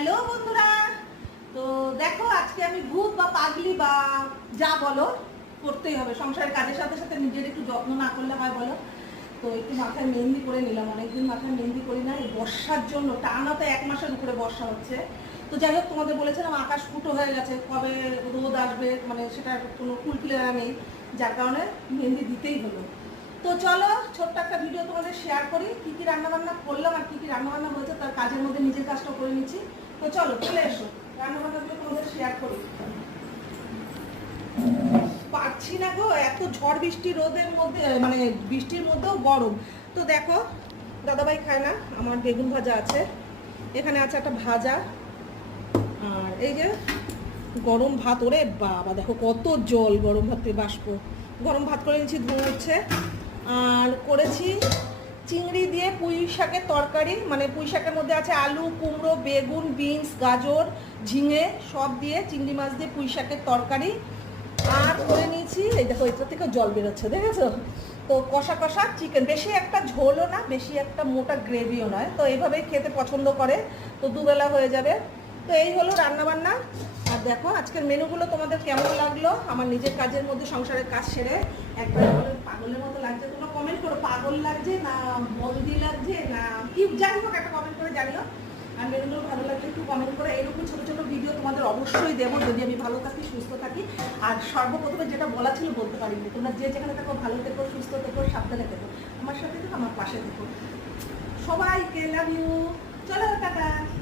Hello বন্ধুরা, তো দেখো আজকে আমি ভূত বা পাগলি বা যা বলো করতেই হবে। সংসারের কাজের সাথে সাথে নিজের একটু যত্ন না করলে হয় বলো? তো একটু মাথায় মেহেন্দি করে নিলাম, অনেকদিন মাথায় মেহেন্দি করি না। এই বর্ষার জন্য টানা তো 1 মাসের উপরে বর্ষা হচ্ছে। তো যাই হোক, তোমাদের বলেছিলাম আকাশ ফুটো হয়ে গেছে, কবে রোদ আসবে মানে সেটা কোনো কুলকিনারা নেই, যার কারণে মেহেন্দি দিতেই হলো। তো চলো ছোট্ট একটা ভিডিও তোমাদের শেয়ার করি, কি কি রান্নাবান্না করলাম আর কি কি রান্নাবান্না হয়েছে, তার কাজের মধ্যে নিজের কাজটা করে নিচ্ছি। তো চলো চলে এসো, রান্নাবান্নাগুলো তোমাদের শেয়ার করি। পারছি না গো, এত ঝড় বৃষ্টি রোদের মধ্যে, মানে বৃষ্টির মধ্যেও গরম। তো দেখো, দাদাভাই খায় না, আমার বেগুন ভাজা আছে, এখানে আছে একটা ভাজা, আর এই যে গরম ভাত। ওরে বাবা দেখো কত জল, গরম ভাতে বাষ্প। গরম ভাত করে নিয়েছি, ধুয়ে হচ্ছে। আর করেছি চিংড়ি দিয়ে পুঁই শাকের তরকারি, মানে পুঁই শাকের মধ্যে আছে আলু, কুমড়ো, বেগুন, বিনস, গাজর, ঝিঙে সব দিয়ে চিংড়ি মাছ দিয়ে পুঁই শাকের তরকারি। আর করে নিয়েছি, এই দেখো এটা থেকে জল বেরোচ্ছে, দেখেছো? তো কষা কষা চিকেন, বেশি একটা ঝোলও না, বেশি একটা মোটা গ্রেভিও নয়। তো এইভাবেই খেতে পছন্দ করে, তো দুবেলা হয়ে যাবে। তো এই হলো রান্নাবান্না। আর দেখো আজকের মেনুগুলো তোমাদের কেমন লাগলো। আমার নিজের কাজের মধ্যে সংসারের কাজ সেরে একবার পাগলের মতো লাগছে, তোমরা কমেন্ট করো, পাগল লাগছে না বন্দি লাগছে না কি, যাই হোক একটা কমেন্ট করে জানিও। আর মেনুগুলো ভালো লাগলে একটু কমেন্ট করে। এরকম ছোটো ছোটো ভিডিও তোমাদের অবশ্যই দেবো, যদি আমি ভালো থাকি সুস্থ থাকি। আর সর্বপ্রথমে যেটা বলা ছিল বলতে পারিনি, তোমরা যে যেখানে থাকো ভালো থেকো, সুস্থ থেকো, সাবধানে থেকো, আমার সাথে থেকো, আমার পাশে থেকো। সবাইকে লাভ ইউ। চলো টাটা।